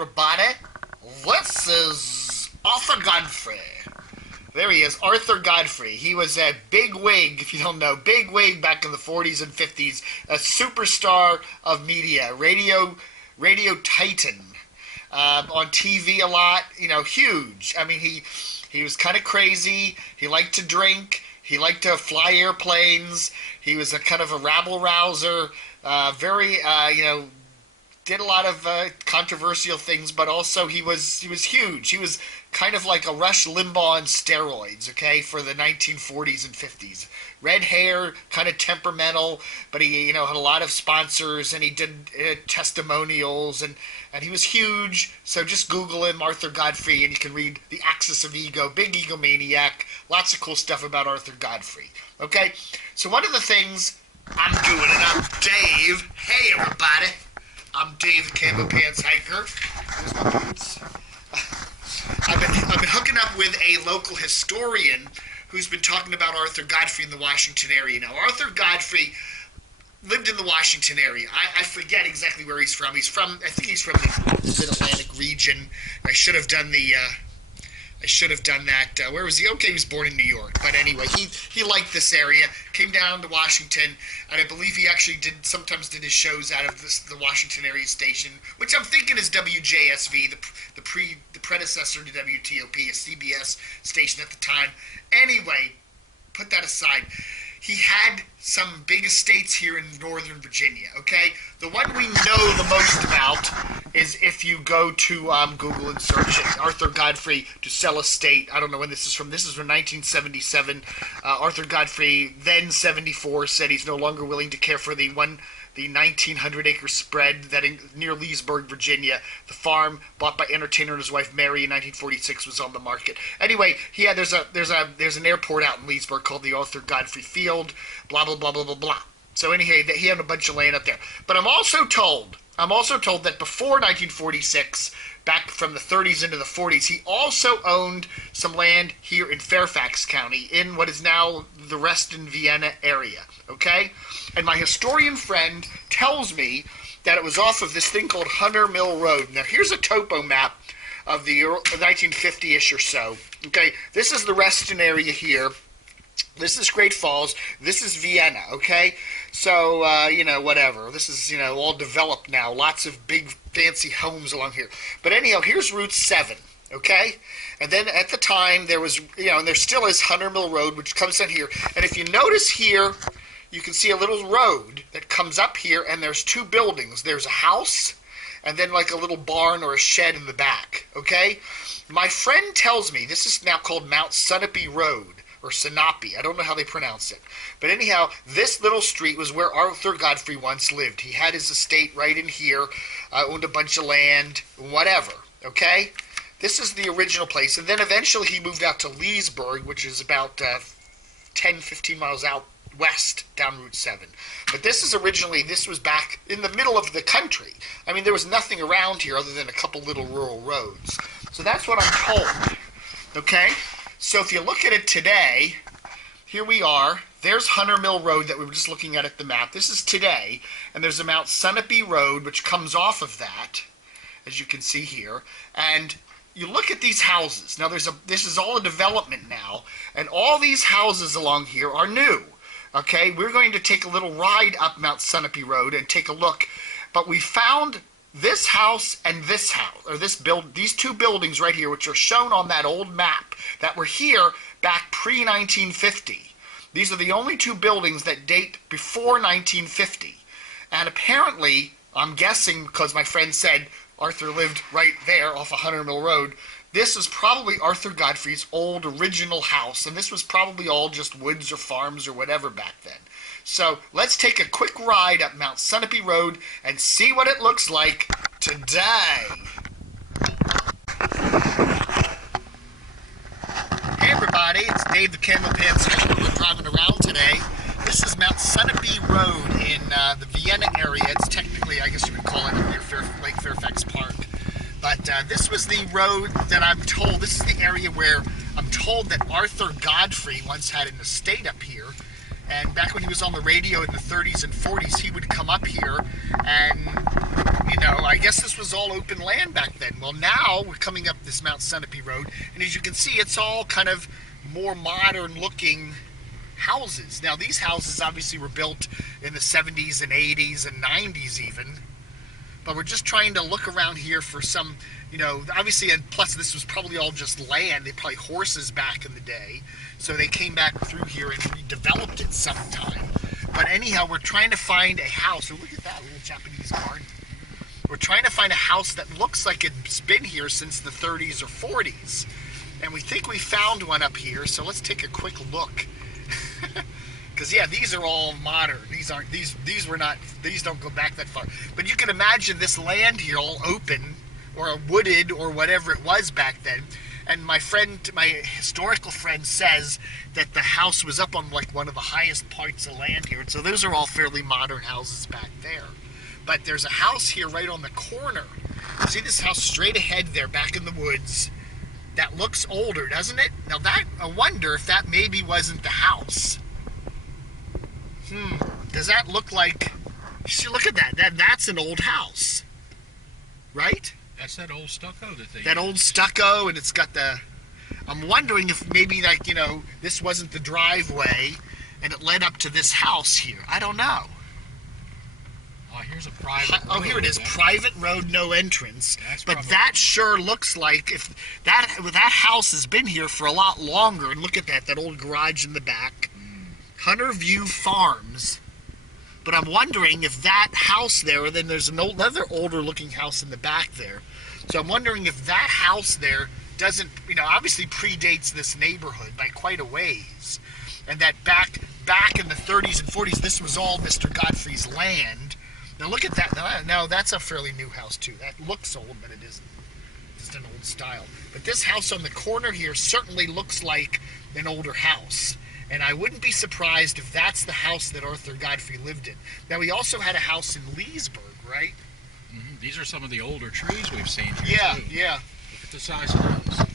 everybody. This is Arthur Godfrey. There he is, Arthur Godfrey. He was a big wig, if you don't know, big wig back in the 40s and 50s, a superstar of media, radio titan, on TV a lot, huge. I mean, he was kind of crazy. He liked to drink. He liked to fly airplanes. He was a kind of a rabble-rouser, did a lot of controversial things, but also he was huge. He was kind of like a Rush Limbaugh on steroids, okay, for the 1940s and 50s. Red hair, kind of temperamental, but he, had a lot of sponsors, and he did testimonials, and he was huge. So just Google him, Arthur Godfrey, and you can read The Axis of Ego, big egomaniac, lots of cool stuff about Arthur Godfrey. Okay, so one of the things I'm doing, and I'm Dave. Hey, everybody. I'm Dave, the Camo Pants Hiker. There's my boots. I've been hooking up with a local historian who's been talking about Arthur Godfrey in the Washington area. Now, Arthur Godfrey lived in the Washington area. I forget exactly where he's from. I think he's from the Mid-Atlantic region. I should have done that. Where was he? Okay, he was born in New York. But anyway, he liked this area, came down to Washington, and I believe he actually sometimes did his shows out of the Washington area station, which I'm thinking is WJSV, the predecessor to WTOP, a CBS station at the time. Anyway, put that aside. He had some big estates here in Northern Virginia, okay? The one we know the most about is if you go to Google and search it, Arthur Godfrey to sell estate. I don't know when this is from. This is from 1977. Arthur Godfrey, then 74, said he's no longer willing to care for the 1,900-acre spread that near Leesburg, Virginia. The farm bought by entertainer and his wife Mary in 1946 was on the market. Anyway, there's an airport out in Leesburg called the Arthur Godfrey Field. Blah blah blah blah blah blah. So anyway, he had a bunch of land up there. But I'm also told that before 1946, back from the 30s into the 40s, he also owned some land here in Fairfax County, in what is now the Reston, Vienna area, okay? And my historian friend tells me that it was off of this thing called Hunter Mill Road. Now, here's a topo map of the 1950-ish or so, okay? This is the Reston area here. This is Great Falls. This is Vienna, okay? So, whatever. This is, all developed now. Lots of big, fancy homes along here. But anyhow, here's Route 7, okay? And then at the time, there was, and there still is Hunter Mill Road, which comes in here. And if you notice here, you can see a little road that comes up here, and there's two buildings. There's a house, and then like a little barn or a shed in the back, okay? My friend tells me this is now called Mount Sunapee Road, or Sinape. I don't know how they pronounce it. But anyhow, this little street was where Arthur Godfrey once lived. He had his estate right in here, owned a bunch of land, whatever, okay? This is the original place. And then eventually he moved out to Leesburg, which is about 10, 15 miles out west down Route 7. But this was back in the middle of the country. I mean, there was nothing around here other than a couple little rural roads. So that's what I'm told, okay? So if you look at it today, here we are. There's Hunter Mill Road that we were just looking at the map. This is today. And there's a Mount Sunapee Road, which comes off of that, as you can see here. And you look at these houses. Now, this is all a development now. And all these houses along here are new. Okay, we're going to take a little ride up Mount Sunapee Road and take a look. But we found this house and this house, or these two buildings right here, which are shown on that old map, that were here back pre-1950. These are the only two buildings that date before 1950. And apparently, I'm guessing, because my friend said Arthur lived right there off of Hunter Mill Road, this is probably Arthur Godfrey's old original house, and this was probably all just woods or farms or whatever back then. So let's take a quick ride up Mount Sunapee Road and see what it looks like today. Hey everybody, it's Dave the Camo Pants Hiker. We're driving around today. This is Mount Sunapee Road in the Vienna area. It's technically, I guess you would call it near Lake Fairfax Park. But this was the road that I'm told, this is the area where I'm told that Arthur Godfrey once had an estate up here. And back when he was on the radio in the 30s and 40s, he would come up here and, I guess guess this was all open land back then. Well, now we're coming up this Mount Sunapee Road, and as you can see, it's all kind of more modern-looking houses. Now, these houses obviously were built in the 70s and 80s and 90s even, but we're just trying to look around here for some, you know, obviously, and plus this was probably all just land. They probably horses back in the day, so they came back through here and redeveloped it sometime. But anyhow, we're trying to find a house. Oh, look at that little Japanese garden. We're trying to find a house that looks like it's been here since the 30s or 40s. And we think we found one up here, so let's take a quick look. Because yeah, these are all modern. These don't go back that far. But you can imagine this land here all open or wooded or whatever it was back then. And my historical friend says that the house was up on like one of the highest parts of land here. And so those are all fairly modern houses back there. But there's a house here right on the corner. See this house straight ahead there back in the woods? That looks older, doesn't it? Now that, I wonder if that maybe wasn't the house. Does that look like, see, look at that. That's an old house. Right? That's that old stucco that they That use. old stucco, and it's got the, I'm wondering if maybe like, you know, this wasn't the driveway and it led up to this house here. I don't know. Oh, here's a private road. Oh, here it is. Private road, no entrance. That's But probably- that sure looks like if that house has been here for a lot longer. And look at that old garage in the back. Hunter View Farms. But I'm wondering if that house there, and then there's another older looking house in the back there. So I'm wondering if that house there doesn't, you know, obviously predates this neighborhood by quite a ways. And that back in the 30s and 40s, this was all Mr. Godfrey's land. Now look at that. Now that's a fairly new house too. That looks old, but it isn't. It's just an old style. But this house on the corner here certainly looks like an older house. And I wouldn't be surprised if that's the house that Arthur Godfrey lived in. Now he also had a house in Leesburg, right? These are some of the older trees we've seen here, Yeah, too. yeah. Look at the size of those.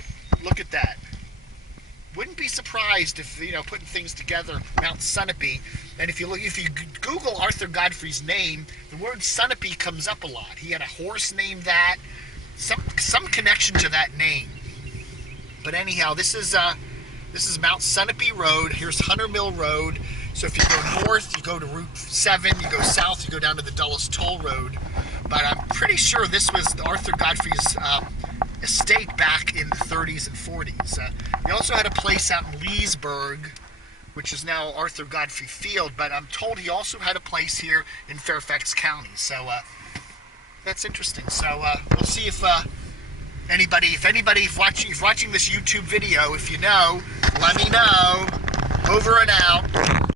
Look at that. Wouldn't be surprised if, you know, putting things together, Mount Sunapee, and if you Google Arthur Godfrey's name, the word Sunapee comes up a lot. He had a horse named that, some connection to that name. But anyhow, this is Mount Sunapee Road. Here's Hunter Mill Road. So if you go north, you go to Route 7. You go south, you go down to the Dulles Toll Road. But I'm pretty sure this was Arthur Godfrey's estate back in the 30s and 40s. He also had a place out in Leesburg, which is now Arthur Godfrey Field, but I'm told he also had a place here in Fairfax County. So that's interesting. So we'll see if anybody's watching this YouTube video, if you know, let me know. Over and out.